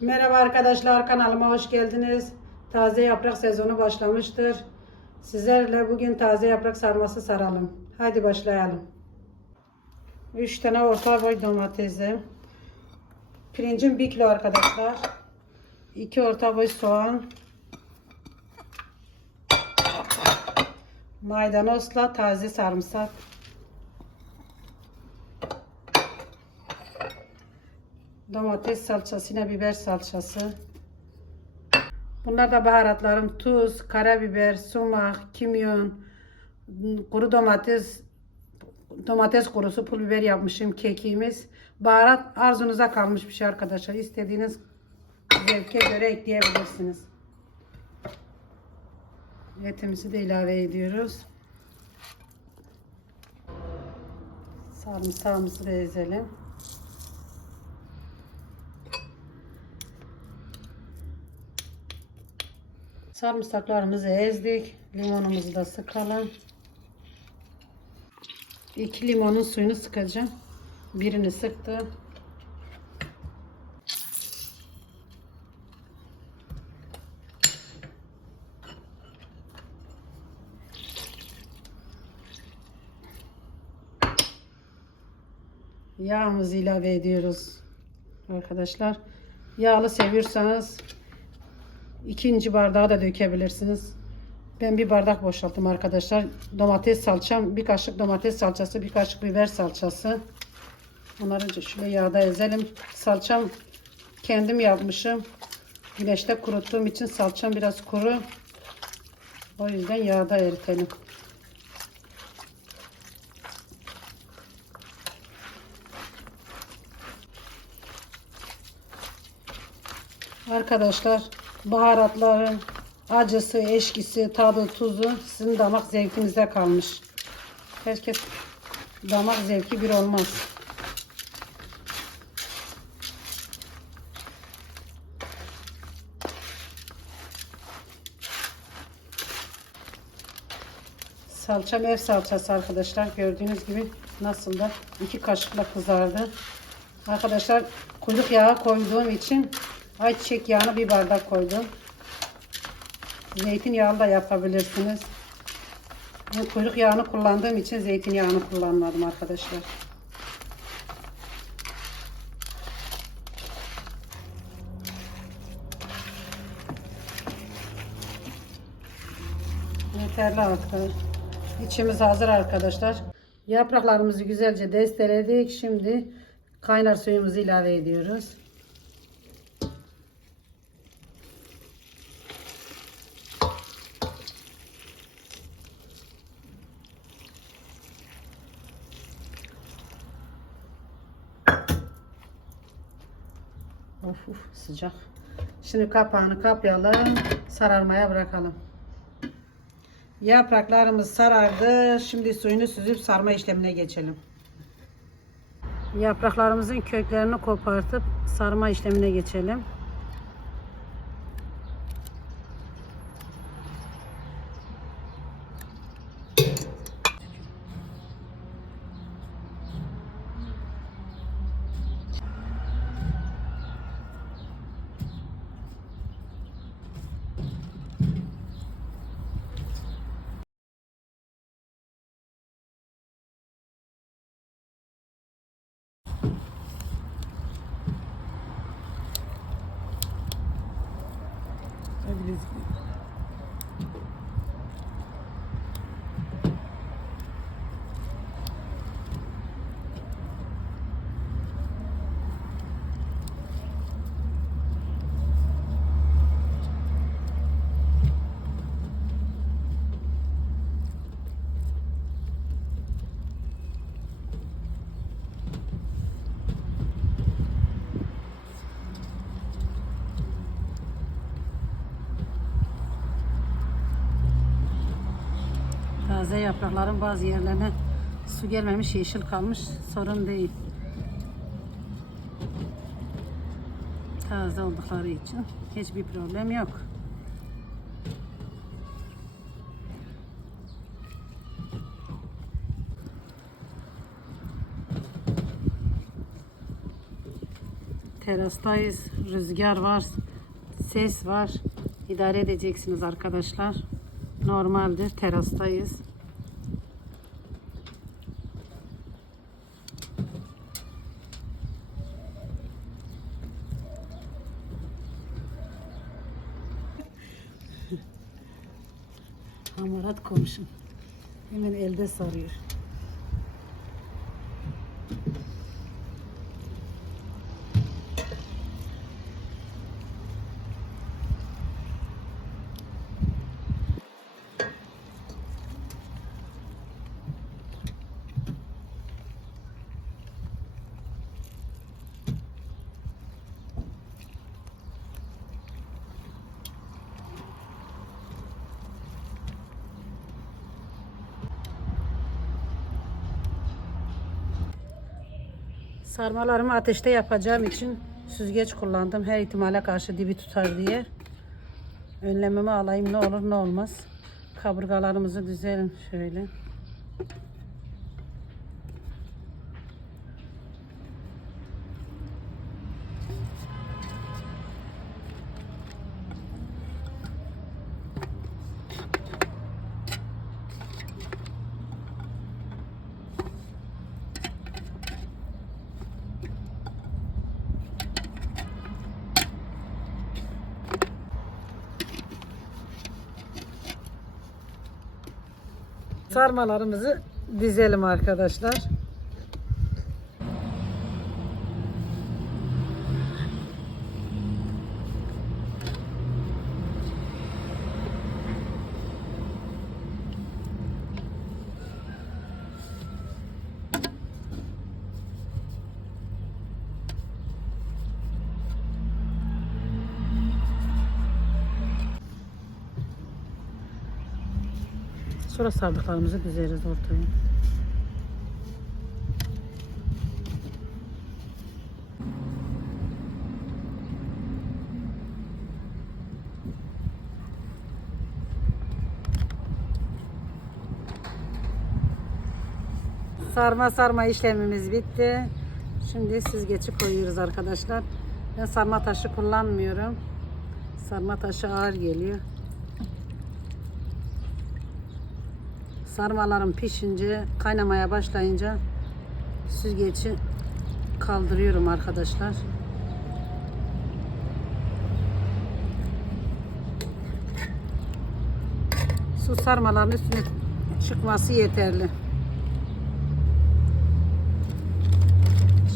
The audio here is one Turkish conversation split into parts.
Merhaba arkadaşlar kanalıma hoş geldiniz. Taze yaprak sezonu başlamıştır. Sizlerle bugün taze yaprak sarması saralım. Hadi başlayalım. 3 tane orta boy domatesi. Pirincim 1 kilo arkadaşlar. 2 orta boy soğan. Maydanozla taze sarımsak. Domates salçası, yine biber salçası. Bunlar da baharatlarım. Tuz, karabiber, sumak, kimyon, kuru domates, domates kurusu, pul biber yapmışım, kekimiz. Baharat arzunuza kalmış bir şey arkadaşlar. İstediğiniz zevke göre ekleyebilirsiniz. Etimizi de ilave ediyoruz. Sarımsağımızı da ezelim. Sarımsaklarımızı ezdik. Limonumuzu da sıkalım. İki limonun suyunu sıkacağım. Birini sıktım. Yağımızı ilave ediyoruz. Arkadaşlar yağlı seviyorsanız ikinci bardağı da dökebilirsiniz. Ben bir bardak boşalttım arkadaşlar. Domates salçam, bir kaşık domates salçası, bir kaşık biber salçası. Onları şöyle yağda ezelim. Salçam kendim yapmışım. Güneşte kuruttuğum için salçam biraz kuru. O yüzden yağda eritelim. Arkadaşlar baharatların acısı, eşkisi, tadı, tuzu sizin damak zevkinize kalmış. Herkes damak zevki bir olmaz. Salçam ev salçası arkadaşlar. Gördüğünüz gibi nasıl da iki kaşıkla kızardı. Arkadaşlar kuyruk yağı koyduğum için ayçiçek yağını bir bardak koydum. Zeytinyağlı da yapabilirsiniz. Ben kuyruk yağını kullandığım için zeytinyağını kullanmadım arkadaşlar. Yeterli artık. İçimiz hazır arkadaşlar. Yapraklarımızı güzelce desteledik. Şimdi kaynar suyumuzu ilave ediyoruz. Of of sıcak. Şimdi kapağını kapayalım. Sararmaya bırakalım. Yapraklarımız sarardı. Şimdi suyunu süzüp sarma işlemine geçelim. Yapraklarımızın köklerini kopartıp sarma işlemine geçelim. Taze yaprakların bazı yerlerine su gelmemiş, yeşil kalmış. Sorun değil. Taze oldukları için hiçbir problem yok. Terastayız. Rüzgar var. Ses var. İdare edeceksiniz arkadaşlar. Normaldir. Terastayız. Hamarat komşum. Hemen elde sarıyor. Sarmalarımı ateşte yapacağım için süzgeç kullandım. Her ihtimale karşı dibi tutar diye. Önlemimi alayım ne olur ne olmaz. Kaburgalarımızı düzelim şöyle. Sarmalarımızı dizelim arkadaşlar. Sonra sardıklarımızı dizeriz ortaya. Sarma sarma işlemimiz bitti. Şimdi süzgeci koyuyoruz arkadaşlar. Ben sarma taşı kullanmıyorum. Sarma taşı ağır geliyor. Sarmalarım pişince, kaynamaya başlayınca süzgeci kaldırıyorum arkadaşlar. Su sarmaların üstüne çıkması yeterli.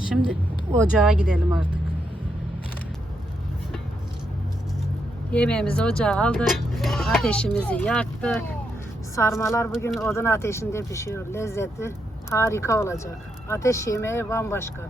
Şimdi ocağa gidelim artık. Yemeğimizi ocağa aldık. Ateşimizi yaktık. Sarmalar bugün odun ateşinde pişiyor. Lezzeti harika olacak. Ateş yemeği bambaşka.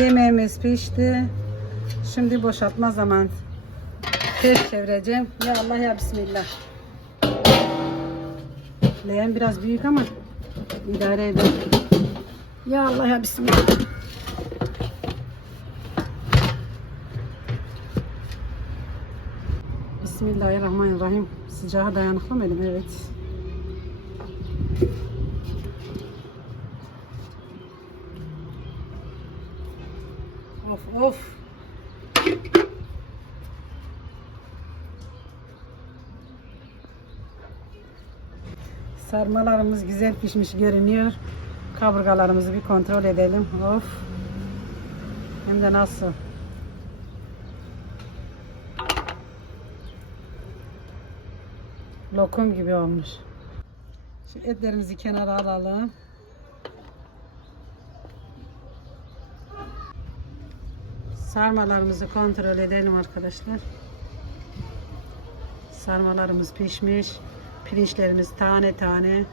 Yemeğimiz pişti. Şimdi boşaltma zaman. Ters çevireceğim. Ya Allah ya Bismillah. Leğen biraz büyük ama idare eder. Ya Allah ya Bismillah. Bismillahirrahmanirrahim. Sıcağa dayanıklı mı elim? Evet. Of of. Sarmalarımız güzel pişmiş görünüyor. Kaburgalarımızı bir kontrol edelim. Of. Hem de nasıl. Lokum gibi olmuş. Şimdi etlerimizi kenara alalım. Sarmalarımızı kontrol edelim arkadaşlar. Sarmalarımız pişmiş. Pirinçlerimiz tane tane.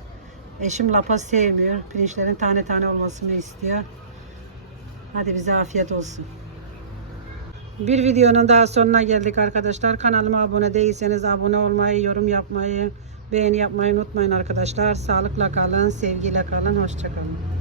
Eşim lapa sevmiyor. Pirinçlerin tane tane olmasını istiyor. Hadi bize afiyet olsun. Bir videonun daha sonuna geldik arkadaşlar. Kanalıma abone değilseniz abone olmayı, yorum yapmayı, beğeni yapmayı unutmayın arkadaşlar. Sağlıkla kalın, sevgiyle kalın. Hoşçakalın.